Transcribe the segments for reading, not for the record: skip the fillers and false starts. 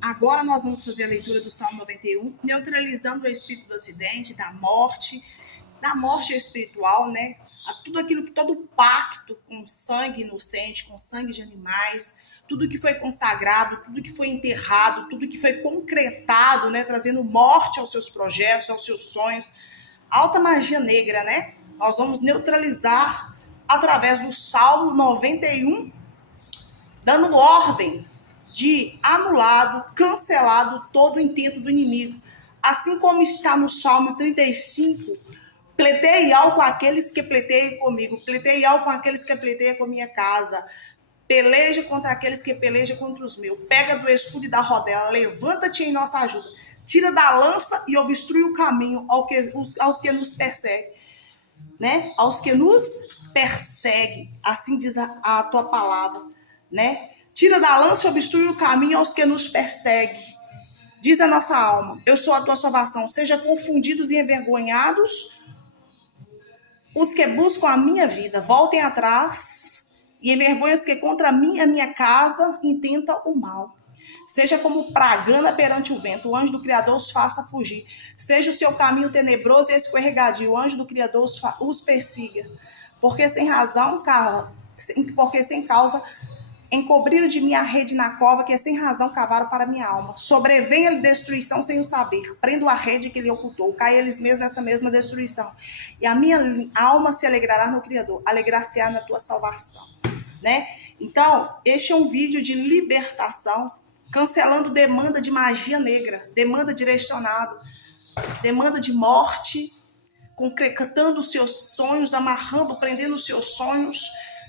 Agora nós vamos fazer a leitura do Salmo 91, neutralizando o espírito do acidente, da morte espiritual, né? A tudo aquilo que todo pacto com sangue inocente, com sangue de animais, tudo que foi consagrado, tudo que foi enterrado, tudo que foi concretado, né? Trazendo morte aos seus projetos, aos seus sonhos, alta magia negra, né? Nós vamos neutralizar através do Salmo 91, dando ordem de anulado, cancelado todo o intento do inimigo. Assim como está no Salmo 35, pleiteial com aqueles que pleiteiam comigo, pleiteial com aqueles que pleiteiam com minha casa, peleja contra aqueles que pelejam contra os meus, pega do escudo e da rodela, levanta-te em nossa ajuda, tira da lança e obstrui o caminho aos que nos perseguem, né? Aos que nos perseguem, assim diz a tua palavra, né? Tira da lança e obstrui o caminho aos que nos perseguem. Diz a nossa alma, eu sou a tua salvação. Seja confundidos e envergonhados os que buscam a minha vida. Voltem atrás e envergonhem os que contra mim e a minha casa intentam o mal. Seja como pragana perante o vento, o anjo do Criador os faça fugir. Seja o seu caminho tenebroso e escorregadio, o anjo do Criador os persiga. Porque sem causa encobriram de minha rede na cova, que sem razão cavaram para minha alma. Sobrevenha-lhe destruição sem o saber. Prendo a rede que lhe ocultou. Cai eles mesmos nessa mesma destruição. E a minha alma se alegrará no Criador. Alegrar-se-á na tua salvação. Né? Então, este é um vídeo de libertação, cancelando demanda de magia negra, demanda direcionada, demanda de morte, concretando os seus sonhos, amarrando, prendendo os seus sonhos,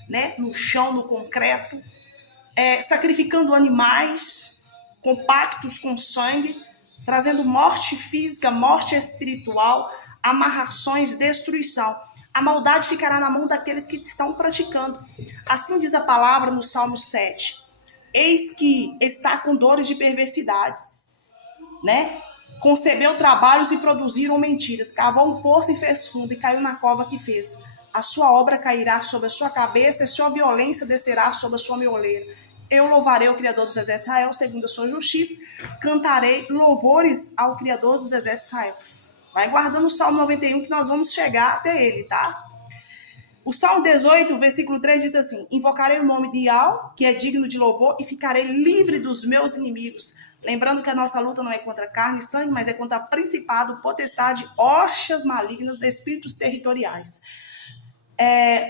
né, no chão, no concreto, sacrificando animais, compactos com sangue, trazendo morte física, morte espiritual, amarrações, destruição. A maldade ficará na mão daqueles que estão praticando. Assim diz a palavra no Salmo 7. Eis que está com dores de perversidades, né? Concebeu trabalhos e produziram mentiras. Cavou um poço e fez fundo e caiu na cova que fez. A sua obra cairá sobre a sua cabeça e sua violência descerá sobre a sua mioleira. Eu louvarei o Criador dos Exércitos de Israel, segundo a sua justiça. Cantarei louvores ao Criador dos Exércitos de Israel. Vai guardando o Salmo 91 que nós vamos chegar até ele, tá? O Salmo 18, versículo 3 diz assim: invocarei o nome de Yahweh, que é digno de louvor, e ficarei livre dos meus inimigos. Lembrando que a nossa luta não é contra carne e sangue, mas é contra principado, potestade, hostes malignas, espíritos territoriais.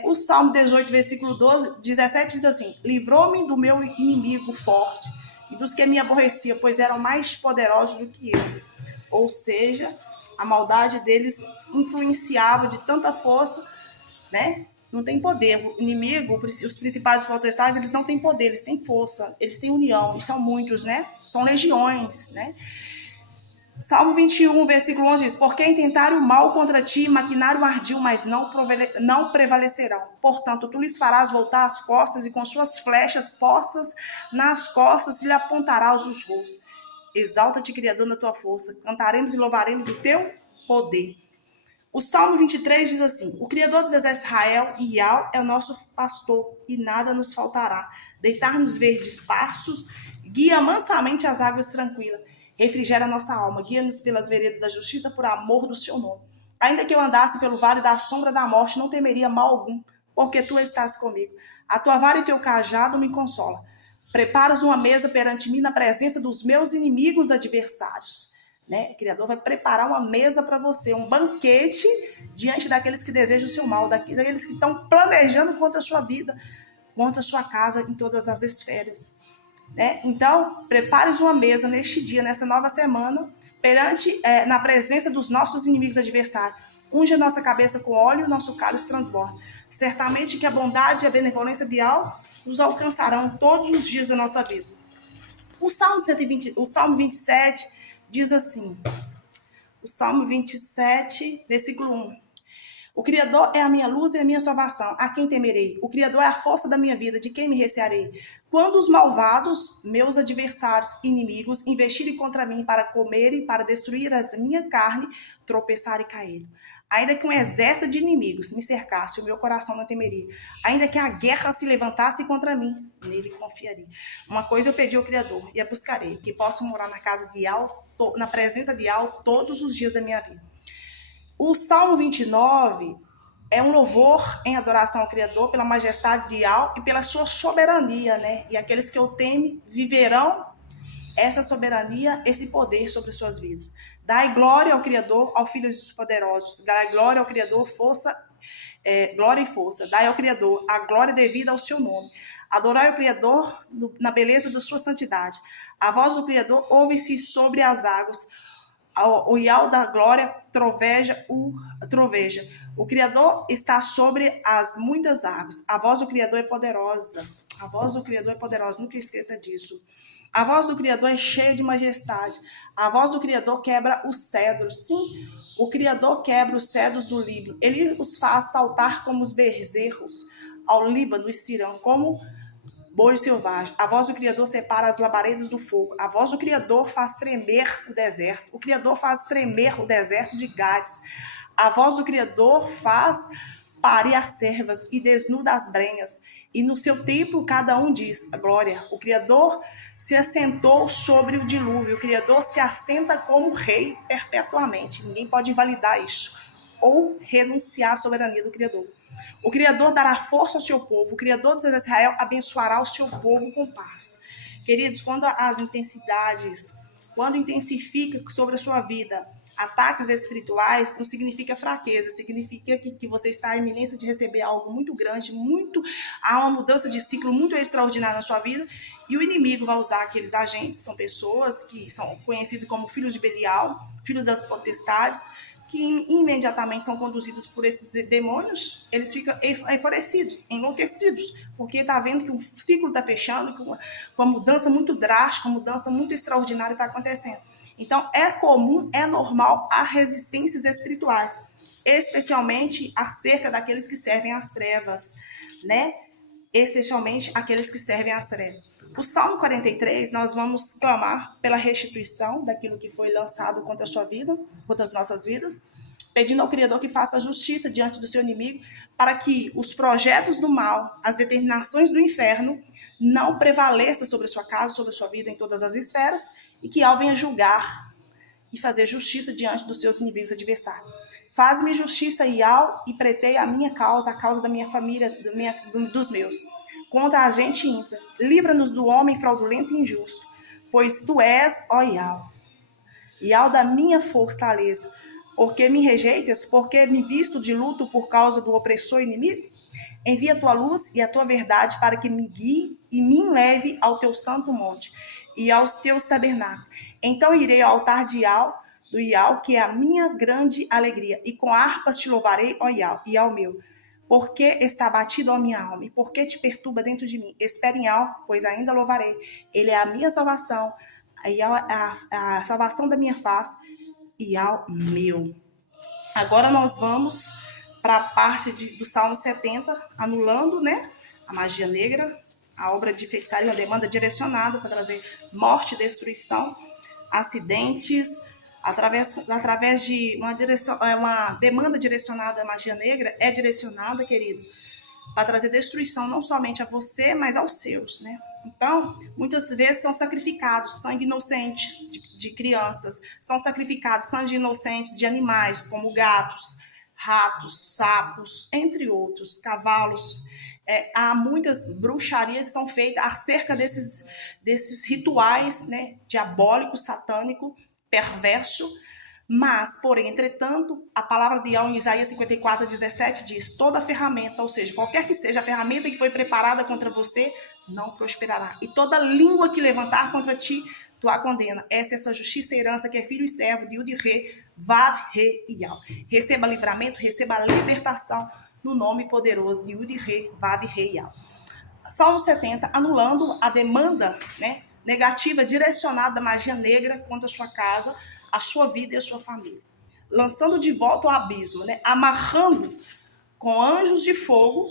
O Salmo 18, versículo 17 diz assim: livrou-me do meu inimigo forte e dos que me aborreciam, pois eram mais poderosos do que eu. Ou seja, a maldade deles influenciava de tanta força, né? Não tem poder. O inimigo, os principais potestades, eles não têm poder, eles têm força, eles têm união, e são muitos, né? São legiões, né? Salmo 21, versículo 11 diz: por quem tentaram o mal contra ti, maquinaram ardil, mas não prevalecerão. Portanto, tu lhes farás voltar as costas, e com suas flechas postas nas costas lhe apontarás os rostos. Exalta-te, Criador, na tua força. Cantaremos e louvaremos o teu poder. O Salmo 23 diz assim: o Criador dos Exércitos Israel, Yahweh, é o nosso pastor, e nada nos faltará. Deitar-nos verdes pastos, guia mansamente as águas tranquilas. Refrigera a nossa alma, guia-nos pelas veredas da justiça por amor do seu nome. Ainda que eu andasse pelo vale da sombra da morte, não temeria mal algum, porque tu estás comigo. A tua vara e o teu cajado me consolam. Preparas uma mesa perante mim na presença dos meus inimigos adversários. Né? O Criador vai preparar uma mesa para você, um banquete diante daqueles que desejam o seu mal, daqueles que estão planejando contra a sua vida, contra a sua casa, em todas as esferas. Né? Então, prepares uma mesa neste dia, nessa nova semana, na presença dos nossos inimigos adversários. Unge a nossa cabeça com óleo e o nosso cálice transborda. Certamente que a bondade e a benevolência de Yahweh nos alcançarão todos os dias da nossa vida. O Salmo 27 diz assim, o Salmo 27, versículo 1. O Criador é a minha luz e a minha salvação. A quem temerei? O Criador é a força da minha vida. De quem me recearei? Quando os malvados, meus adversários, inimigos, investirem contra mim para comerem, para destruir a minha carne, tropeçar e cair. Ainda que um exército de inimigos me cercasse, o meu coração não temeria. Ainda que a guerra se levantasse contra mim, nele confiaria. Uma coisa eu pedi ao Criador e a buscarei, que possa morar na casa de Al, na presença de Al todos os dias da minha vida. O Salmo 29 é um louvor em adoração ao Criador pela majestade de Al e pela sua soberania, né? E aqueles que o temem viverão essa soberania, esse poder sobre suas vidas. Dai glória ao Criador, ao Filho dos Poderosos. Dai glória ao Criador, glória e força. Dai ao Criador a glória devida ao seu nome. Adorai o Criador na beleza da sua santidade. A voz do Criador ouve-se sobre as águas. O Ial da glória troveja. O Criador está sobre as muitas águas. A voz do Criador é poderosa. A voz do Criador é poderosa, nunca esqueça disso. A voz do Criador é cheia de majestade. A voz do Criador quebra os cedros. Sim, o Criador quebra os cedros do Líbano. Ele os faz saltar como os bezerros ao Líbano e Cirão, como boi selvagem. A voz do Criador separa as labaredas do fogo. A voz do Criador faz tremer o deserto. O Criador faz tremer o deserto de Gades. A voz do Criador faz parir as servas e desnuda as brenhas. E no seu templo cada um diz, glória. O Criador se assentou sobre o dilúvio. O Criador se assenta como rei perpetuamente. Ninguém pode invalidar isso ou renunciar à soberania do Criador. O Criador dará força ao seu povo. O Criador de Israel abençoará o seu povo com paz. Queridos, quando intensifica sobre a sua vida ataques espirituais, não significa fraqueza, significa que você está à iminência de receber algo muito grande, há uma mudança de ciclo muito extraordinária na sua vida, e o inimigo vai usar aqueles agentes, são pessoas que são conhecidos como filhos de Belial, filhos das potestades, que imediatamente são conduzidos por esses demônios, eles ficam enfurecidos, enlouquecidos, porque está vendo que um ciclo está fechando, que uma mudança muito drástica, uma mudança muito extraordinária está acontecendo. Então, é comum, é normal há resistências espirituais, especialmente acerca daqueles que servem às trevas, né? Especialmente aqueles que servem às trevas. O Salmo 43, nós vamos clamar pela restituição daquilo que foi lançado contra a sua vida, contra as nossas vidas, pedindo ao Criador que faça justiça diante do seu inimigo, para que os projetos do mal, as determinações do inferno, não prevaleçam sobre a sua casa, sobre a sua vida em todas as esferas, e que Al venha julgar e fazer justiça diante dos seus inimigos adversários. Faz-me justiça, Ial, e preteia a minha causa, a causa da minha família, dos meus, contra a gente ímpia. Livra-nos do homem fraudulento e injusto, pois tu és, ó Ial, Ial da minha fortaleza. Porque me rejeitas? Porque me visto de luto por causa do opressor inimigo? Envia a tua luz e a tua verdade para que me guie e me leve ao teu santo monte e aos teus tabernáculos. Então irei ao altar de do Ial, que é a minha grande alegria, e com harpas te louvarei, ó Ial meu. Porque está abatido a minha alma, e porque te perturba dentro de mim? Espere em Ial, pois ainda louvarei. Ele é a minha salvação, a salvação da minha face, Ial meu. Agora nós vamos para a parte do Salmo 70, anulando, né, a magia negra, a obra de feitiçaria, uma demanda direcionada para trazer morte, destruição, acidentes, através de uma demanda direcionada à magia negra, é direcionada, querido, para trazer destruição não somente a você, mas aos seus, né? Então, muitas vezes são sacrificados sangue inocente de crianças, são sacrificados sangue inocentes de animais, como gatos, ratos, sapos, entre outros, cavalos. Há muitas bruxarias que são feitas acerca desses rituais, né, diabólico, satânico, perverso. Mas, porém, entretanto, a palavra de Deus em Isaías 54:17 diz: toda ferramenta, ou seja, qualquer que seja a ferramenta que foi preparada contra você, não prosperará. E toda língua que levantar contra ti, tu a condena. Essa é a sua justiça e herança, que é filho e servo de Yud-Re, Vav-Re e Yal. Receba livramento, receba libertação no nome poderoso de Yud-Re, Vav-Re e Yal. Salmo 70, anulando a demanda, né, negativa direcionada da magia negra contra a sua casa, a sua vida e a sua família. lançando de volta ao abismo, né? Amarrando com anjos de fogo,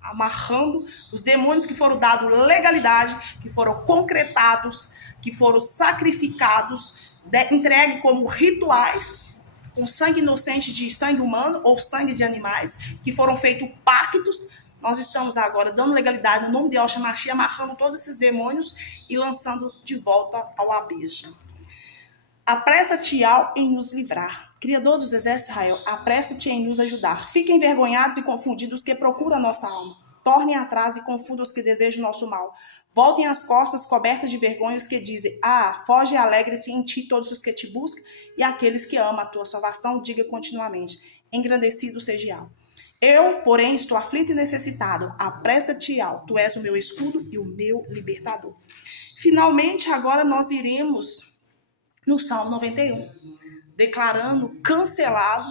amarrando os demônios que foram dados legalidade, que foram concretados, que foram sacrificados, entregue como rituais, com sangue inocente de sangue humano ou sangue de animais, que foram feitos pactos. Nós estamos agora dando legalidade no nome de Yahshua Mashiach, amarrando todos esses demônios e lançando de volta ao abismo. Apressa-te em nos livrar. Criador dos exércitos Israel, apressa-te em nos ajudar. Fiquem envergonhados e confundidos os que procuram a nossa alma. Tornem atrás e confundam os que desejam nosso mal. Voltem as costas cobertas de vergonha os que dizem: foge e alegre-se em ti todos os que te buscam, e aqueles que amam a tua salvação, diga continuamente: engrandecido seja. Eu, porém, estou aflito e necessitado. Apressa-te, tu és o meu escudo e o meu libertador. Finalmente, agora nós iremos no Salmo 91, declarando cancelado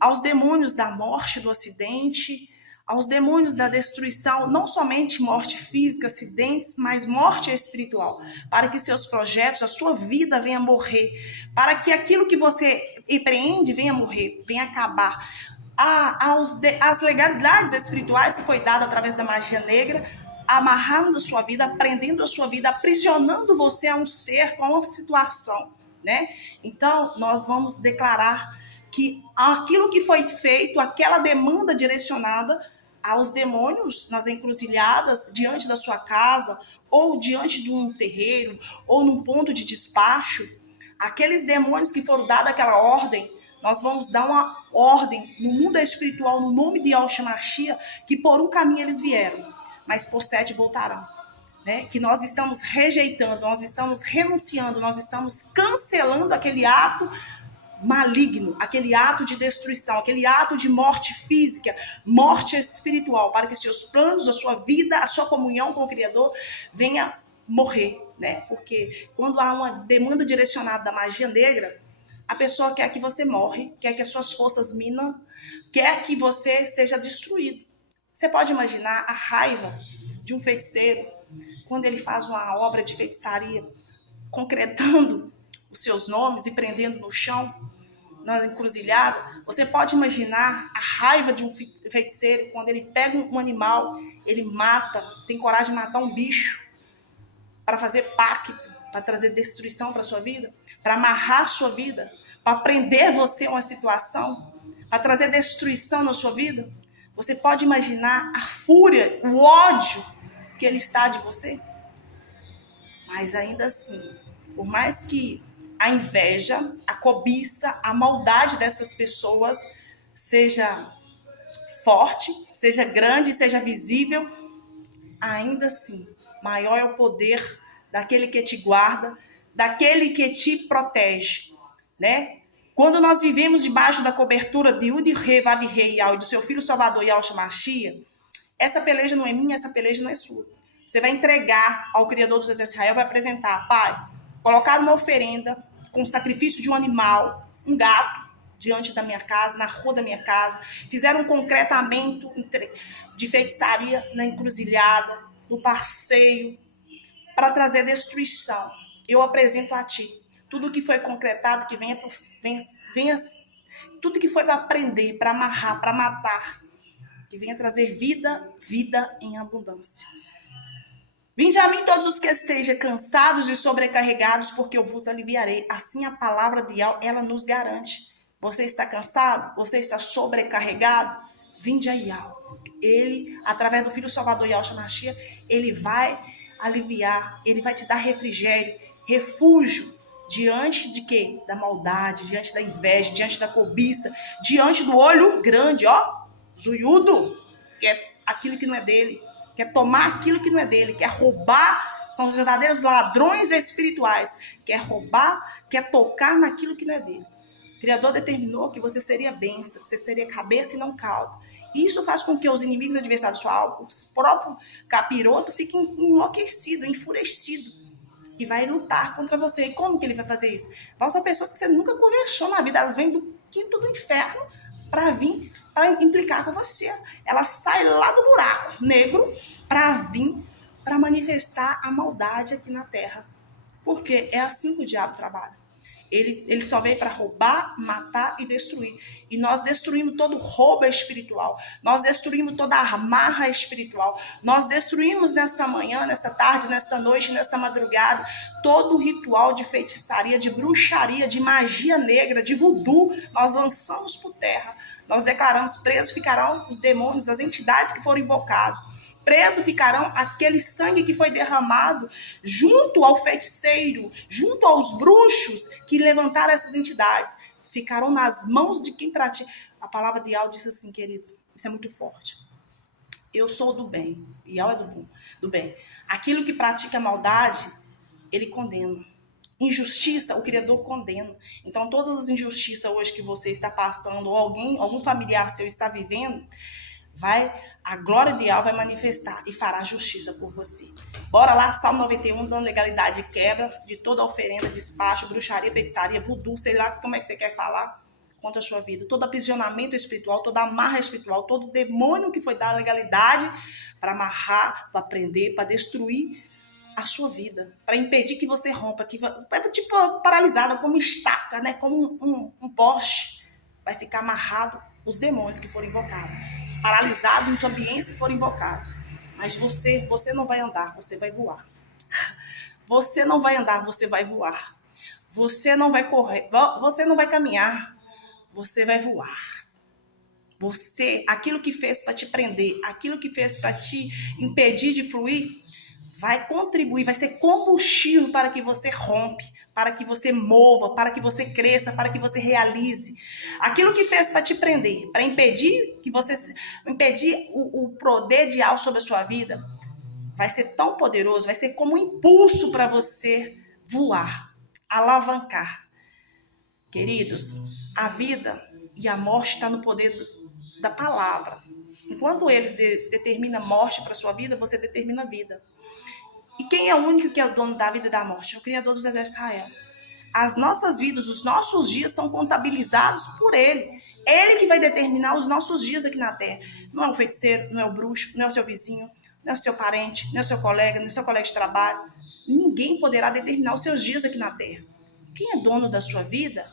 aos demônios da morte, do acidente, aos demônios da destruição, não somente morte física, acidentes, mas morte espiritual, para que seus projetos, a sua vida venha morrer, para que aquilo que você empreende venha morrer, venha acabar. As legalidades espirituais que foi dada através da magia negra, amarrando a sua vida, prendendo a sua vida, aprisionando você a um ser, a uma situação, né? Então, nós vamos declarar que aquilo que foi feito, aquela demanda direcionada aos demônios nas encruzilhadas, diante da sua casa, ou diante de um terreiro, ou num ponto de despacho, aqueles demônios que foram dados aquela ordem, nós vamos dar uma ordem no mundo espiritual, no nome de Yahshua Mashiach, que por um caminho eles vieram, mas por 7 voltarão. Né? Que nós estamos rejeitando, nós estamos renunciando, nós estamos cancelando aquele ato maligno, aquele ato de destruição, aquele ato de morte física, morte espiritual, para que seus planos, a sua vida, a sua comunhão com o Criador venha morrer, né? Porque quando há uma demanda direcionada da magia negra, a pessoa quer que você morre, quer que as suas forças minam, quer que você seja destruído. Você pode imaginar a raiva de um feiticeiro quando ele faz uma obra de feitiçaria, concretando os seus nomes e prendendo no chão, na encruzilhada. Você pode imaginar a raiva de um feiticeiro quando ele pega um animal, ele mata, tem coragem de matar um bicho para fazer pacto, para trazer destruição para a sua vida, para amarrar a sua vida, para prender você a uma situação, para trazer destruição na sua vida. Você pode imaginar a fúria, o ódio que ele está de você? Mas ainda assim, por mais que a inveja, a cobiça, a maldade dessas pessoas seja forte, seja grande, seja visível, ainda assim, maior é o poder daquele que te guarda, daquele que te protege, né? Quando nós vivemos debaixo da cobertura de Yud-He, Vav-He, Yah, e do seu Filho Salvador, Yahshua Mashiach, essa peleja não é minha, essa peleja não é sua. Você vai entregar ao Criador dos Exércitos Israel, vai apresentar: Pai, colocar uma oferenda com sacrifício de um animal, um gato, diante da minha casa, na rua da minha casa. Fizeram um concretamento de feitiçaria na encruzilhada, no passeio, para trazer destruição. Eu apresento a Ti tudo que foi concretado, que venha tudo que foi para prender, para amarrar, para matar, que venha trazer vida, vida em abundância. Vinde a mim todos os que estejam cansados e sobrecarregados, porque eu vos aliviarei. Assim a palavra de Yahweh, ela nos garante. Você está cansado? Você está sobrecarregado? Vinde a Yahweh. Ele, através do Filho Salvador Yahshua Mashiach, ele vai aliviar, ele vai te dar refrigério, refúgio, diante de quê? Da maldade, diante da inveja, diante da cobiça, diante do olho grande, zuiudo, que é aquilo que não é dele. Quer tomar aquilo que não é dele, quer roubar, são os verdadeiros ladrões espirituais, quer roubar, quer tocar naquilo que não é dele. O Criador determinou que você seria bênção, que você seria cabeça e não cauda. Isso faz com que os inimigos adversários sua alma, os próprios capirotos, fiquem enlouquecidos, enfurecidos, e vai lutar contra você. E como que ele vai fazer isso? São pessoas que você nunca conversou na vida, elas vêm do quinto do inferno para vir, para implicar com você. Ela sai lá do buraco negro para vir, para manifestar a maldade aqui na terra. Porque é assim que o diabo trabalha. Ele só veio para roubar, matar e destruir. E nós destruímos todo roubo espiritual. Nós destruímos toda a amarra espiritual. Nós destruímos nessa manhã, nessa tarde, nesta noite, nessa madrugada, todo o ritual de feitiçaria, de bruxaria, de magia negra, de voodoo. Nós lançamos por terra. Nós declaramos: presos ficarão os demônios, as entidades que foram invocados. Preso ficarão aquele sangue que foi derramado junto ao feiticeiro, junto aos bruxos que levantaram essas entidades. Ficarão nas mãos de quem pratica. A palavra de Yah diz assim, queridos, isso é muito forte. Eu sou do bem, Yah é do bem. Aquilo que pratica maldade, ele condena. Injustiça, o Criador condena. Então, todas as injustiças hoje que você está passando, ou algum familiar seu está vivendo, a glória de Yah vai manifestar e fará justiça por você. Bora lá, Salmo 91, dando legalidade e quebra de toda oferenda, despacho, bruxaria, feitiçaria, voodoo, sei lá como é que você quer falar, contra a sua vida. Todo aprisionamento espiritual, toda amarra espiritual, todo demônio que foi dar legalidade para amarrar, para prender, para destruir a sua vida, para impedir que você rompa, tipo paralisada, como estaca, né? Como um poste, vai ficar amarrado os demônios que foram invocados. Paralisados nos ambientes que foram invocados. Mas você não vai andar, você vai voar. Você não vai andar, você vai voar. Você não vai correr, você não vai caminhar, você vai voar. Aquilo que fez para te prender, aquilo que fez para te impedir de fluir, vai contribuir, vai ser combustível para que você rompe, para que você mova, para que você cresça, para que você realize. Aquilo que fez para te prender, para impedir o poder de Yah sobre a sua vida, vai ser tão poderoso, vai ser como um impulso para você voar, alavancar. Queridos, a vida e a morte estão no poder da palavra. Enquanto eles determinam morte para a sua vida, você determina a vida. E quem é o único que é o dono da vida e da morte? É o Criador dos Exércitos de Israel. As nossas vidas, os nossos dias são contabilizados por Ele. Ele que vai determinar os nossos dias aqui na Terra. Não é o feiticeiro, não é o bruxo, não é o seu vizinho, não é o seu parente, não é o seu colega, não é o seu colega de trabalho. Ninguém poderá determinar os seus dias aqui na Terra. Quem é dono da sua vida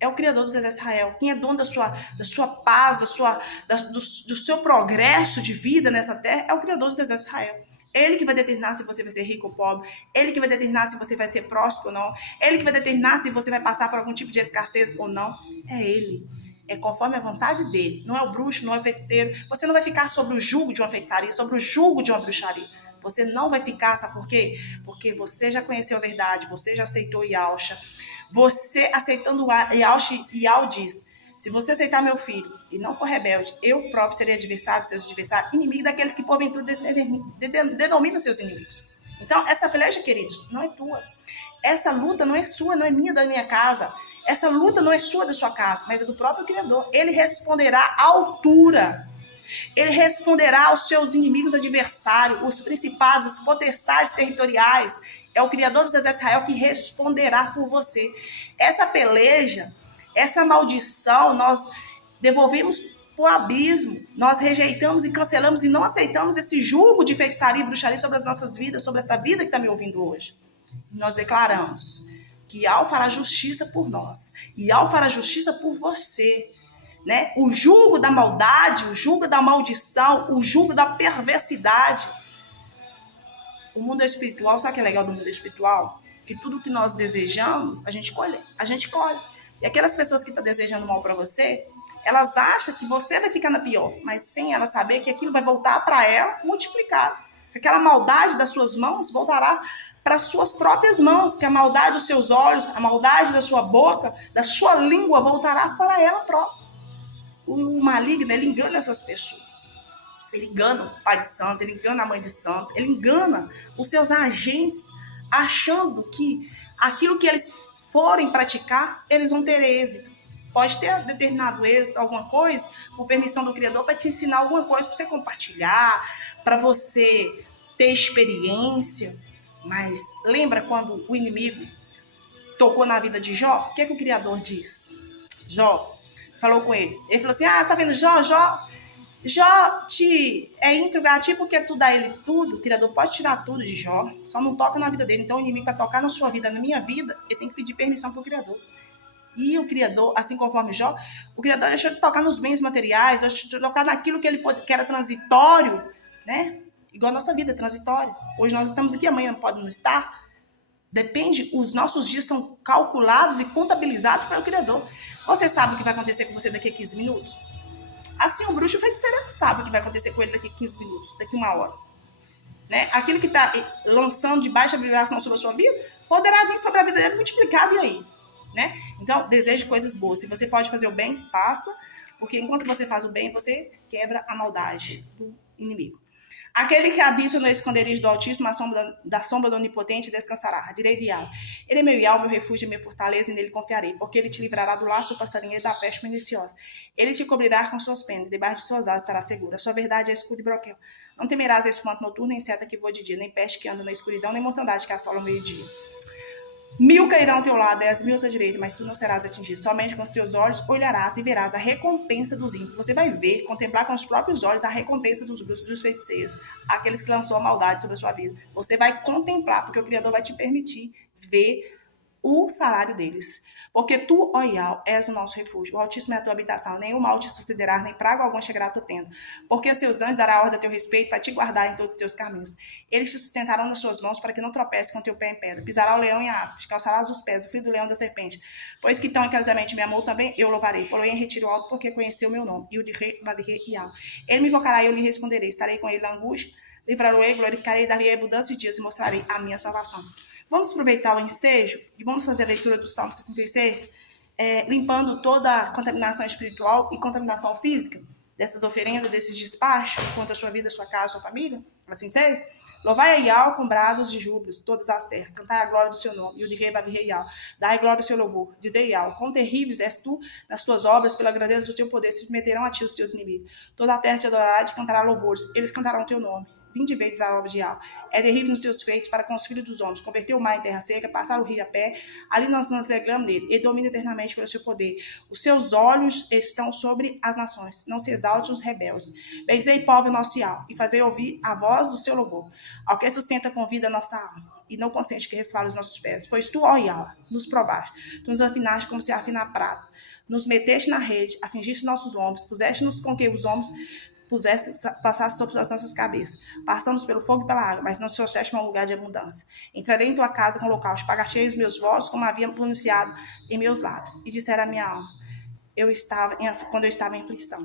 é o Criador dos Exércitos de Israel. Quem é dono da sua paz, do seu progresso de vida nessa Terra é o Criador dos Exércitos de Israel. Ele que vai determinar se você vai ser rico ou pobre. Ele que vai determinar se você vai ser próspero ou não. Ele que vai determinar se você vai passar por algum tipo de escassez ou não. É Ele. É conforme a vontade dele. Não é o bruxo, não é o feiticeiro. Você não vai ficar sobre o jugo de uma feitiçaria, sobre o jugo de uma bruxaria. Você não vai ficar, sabe por quê? Porque você já conheceu a verdade, você já aceitou Yahshua. Você aceitando Yahshua, Yah diz: se você aceitar meu filho e não for rebelde, eu próprio serei adversário de seus adversários, inimigo daqueles que porventura denominam seus inimigos. Então, essa peleja, queridos, não é tua. Essa luta não é sua, não é minha, da minha casa. Essa luta não é sua, da sua casa, mas é do próprio Criador. Ele responderá à altura. Ele responderá aos seus inimigos adversários, os principados, os potestades territoriais. É o Criador dos Exércitos de Israel que responderá por você. Essa peleja, essa maldição, nós devolvemos para o abismo. Nós rejeitamos e cancelamos e não aceitamos esse jugo de feitiçaria e bruxaria sobre as nossas vidas, sobre essa vida que está me ouvindo hoje. Nós declaramos que Yah fará justiça por nós. E Yah fará justiça por você. Né? O jugo da maldade, o jugo da maldição, o jugo da perversidade. O mundo espiritual, sabe o que é legal do mundo espiritual? Que tudo que nós desejamos, a gente colhe. E aquelas pessoas que estão desejando mal para você, elas acham que você vai ficar na pior, mas sem ela saber que aquilo vai voltar para ela multiplicado. Que aquela maldade das suas mãos voltará para as suas próprias mãos, que a maldade dos seus olhos, a maldade da sua boca, da sua língua voltará para ela própria. O maligno, ele engana essas pessoas. Ele engana o pai de santo, ele engana a mãe de santo, ele engana os seus agentes, achando que aquilo que eles forem praticar, eles vão ter êxito. Pode ter determinado êxito, alguma coisa, por permissão do Criador, para te ensinar alguma coisa, para você compartilhar, para você ter experiência. Mas lembra quando o inimigo tocou na vida de Jó? O que o Criador diz? Jó falou com ele. Ele falou assim, tá vendo Jó? Jó é íntegro a ti porque tu dá a ele tudo. O Criador pode tirar tudo de Jó, só não toca na vida dele. Então o inimigo, para tocar na sua vida, na minha vida, ele tem que pedir permissão para o Criador. E o Criador, assim conforme Jó, o Criador deixou de tocar nos bens materiais, deixou de tocar naquilo que era transitório, né? Igual a nossa vida é transitória. Hoje nós estamos aqui, amanhã pode não estar. Depende, os nossos dias são calculados e contabilizados pelo Criador. Você sabe o que vai acontecer com você daqui a 15 minutos? Assim, o bruxo feiticeiro sabe o que vai acontecer com ele daqui a 15 minutos, daqui a 1 hora. Né? Aquilo que está lançando de baixa vibração sobre a sua vida, poderá vir sobre a vida dele multiplicado, e aí? Né? Então, deseje coisas boas. Se você pode fazer o bem, faça, porque enquanto você faz o bem, você quebra a maldade do inimigo. Aquele que habita no esconderijo do Altíssimo, da sombra do Onipotente, descansará. Direi de Yahweh: Ele é meu Yahweh, meu refúgio e minha fortaleza, e nele confiarei, porque ele te livrará do laço do passarinheiro e da peste perniciosa. Ele te cobrirá com suas penas, debaixo de suas asas estará seguro. A sua verdade é escudo e broquel. Não temerás espanto noturno, nem seta que voa de dia, nem peste que anda na escuridão, nem mortandade que assola ao meio-dia. 1000 cairão ao teu lado, 10.000 à tua direita, mas tu não serás atingido. Somente com os teus olhos olharás e verás a recompensa dos ímpios. Você vai ver, contemplar com os próprios olhos a recompensa dos bruxos, dos feiticeiros, aqueles que lançou a maldade sobre a sua vida. Você vai contemplar, porque o Criador vai te permitir ver o salário deles. Porque tu, ó Yahweh, és o nosso refúgio. O Altíssimo é a tua habitação. Nenhum mal te sucederá, nem praga alguma chegará à tua tenda. Porque seus anjos dará ordem a teu respeito para te guardar em todos os teus caminhos. Eles te sustentarão nas suas mãos para que não tropece com teu pé em pedra. Pisará o leão e a aspa, calçarás os pés do filho do leão e da serpente. Pois que tão encasadamente me amou também, eu louvarei. Porém em retiro alto, porque conheceu o meu nome. E o de rei, Babi-Rei, Yahweh. Ele me invocará e eu lhe responderei. Estarei com ele na angústia. Livrarei, glorificarei, dar-lhe abundância de dias e mostrarei a minha salvação. Vamos aproveitar o ensejo e vamos fazer a leitura do Salmo 66, limpando toda a contaminação espiritual e contaminação física dessas oferendas, desses despachos contra a sua vida, sua casa, sua família. Assim seja. Louvai a Yahweh com brados de júbilos, todas as terras. Cantai a glória do seu nome. E o de rei vai vir Yahweh. Dai glória ao seu louvor. Dizei Yahweh: quão terríveis és tu nas tuas obras, pela grandeza do teu poder, se meterão a ti os teus inimigos. Toda a terra te adorará e te cantará louvores. Eles cantarão o teu nome. 20 vezes a obra de Yahweh. É terrível nos teus feitos para com os filhos dos homens. Converteu o mar em terra seca, passar o rio a pé. Ali nós nos alegramos nele. Ele domina eternamente pelo seu poder. Os seus olhos estão sobre as nações. Não se exalte os rebeldes. Bendizei, povo, nosso Yahweh, e fazei ouvir a voz do seu louvor. Ao que sustenta com vida a nossa alma, e não consente que resfale os nossos pés. Pois tu, ó Yahweh, nos provaste. Tu nos afinaste como se afina a prata. Nos meteste na rede, afingiste nossos lombos, puseste-nos com que os homens passasse sobre as nossas cabeças. Passamos pelo fogo e pela água, mas não se trouxeste a um lugar de abundância. Entrarei em tua casa com holocausto, pagar-te os meus votos, como havia pronunciado em meus lábios. E dissera a minha alma, quando eu estava em aflição: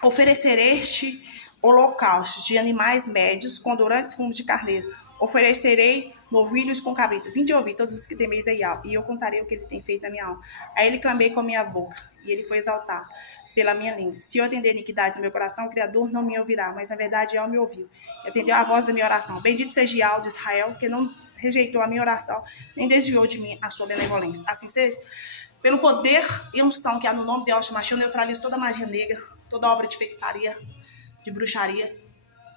oferecerei-te holocaustos de animais médios, com odorantes fumos de carneiro. Oferecerei novilhos com cabrito. Vinde ouvir todos os que temeis a Yahweh, e eu contarei o que ele tem feito na minha alma. A ele clamei com a minha boca, e ele foi exaltado pela minha língua. Se eu atender a iniquidade no meu coração, o Criador não me ouvirá, mas na verdade Yahweh me ouviu e atendeu a voz da minha oração. Bendito seja Yahweh de Israel, que não rejeitou a minha oração, nem desviou de mim a sua benevolência. Assim seja. Pelo poder e unção que há no nome de Yahshua Mashiach, eu neutralizo toda magia negra, toda obra de feitiçaria, de bruxaria,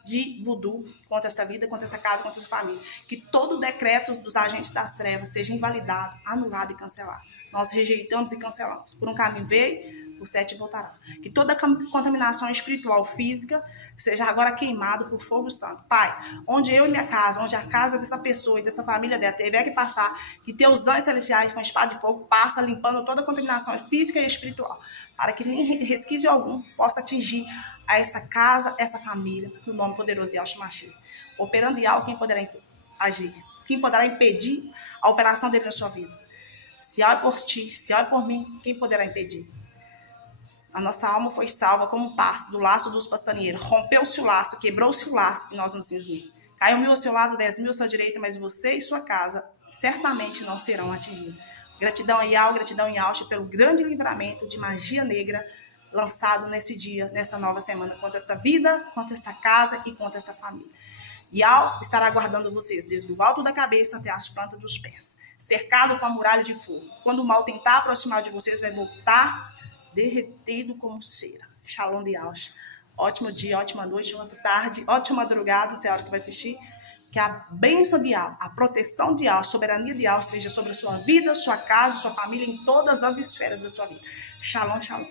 de voodoo contra essa vida, contra essa casa, contra essa família. Que todo decreto dos agentes das trevas seja invalidado, anulado e cancelado. Nós rejeitamos e cancelamos. Por um caminho veio, por 7 voltará. Que toda contaminação espiritual física seja agora queimado por fogo santo. Pai, onde eu e minha casa, onde a casa dessa pessoa e dessa família dela tiver que passar, que teus anjos celestiais com espada de fogo passa limpando toda a contaminação física e espiritual, para que nem resquício algum possa atingir a essa casa, essa família, no nome poderoso de Yahshua Mashiach. Operando Yahweh, quem poderá agir? Quem poderá impedir a operação dele na sua vida? Se Yahweh por ti, se Yahweh por mim, quem poderá impedir? A nossa alma foi salva como um passo do laço dos passarinheiros. Rompeu-se o laço, quebrou-se o laço e nós nos cinzimos. Caiu 1000 ao seu lado, 10.000 à sua direita, mas você e sua casa certamente não serão atingidos. Gratidão a Yahweh, gratidão a Yahshua pelo grande livramento de magia negra lançado nesse dia, nessa nova semana, contra esta vida, contra esta casa e contra esta família. Yahweh estará guardando vocês, desde o alto da cabeça até as plantas dos pés, cercado com a muralha de fogo. Quando o mal tentar aproximar de vocês, vai voltar derretido como cera. Shalom de Yahshua. Ótimo dia, ótima noite, ótima tarde, ótima madrugada, não sei a hora que vai assistir. Que a bênção de Yahweh, a proteção de Yahweh, a soberania de Yahweh esteja sobre a sua vida, sua casa, sua família, em todas as esferas da sua vida. Shalom, shalom.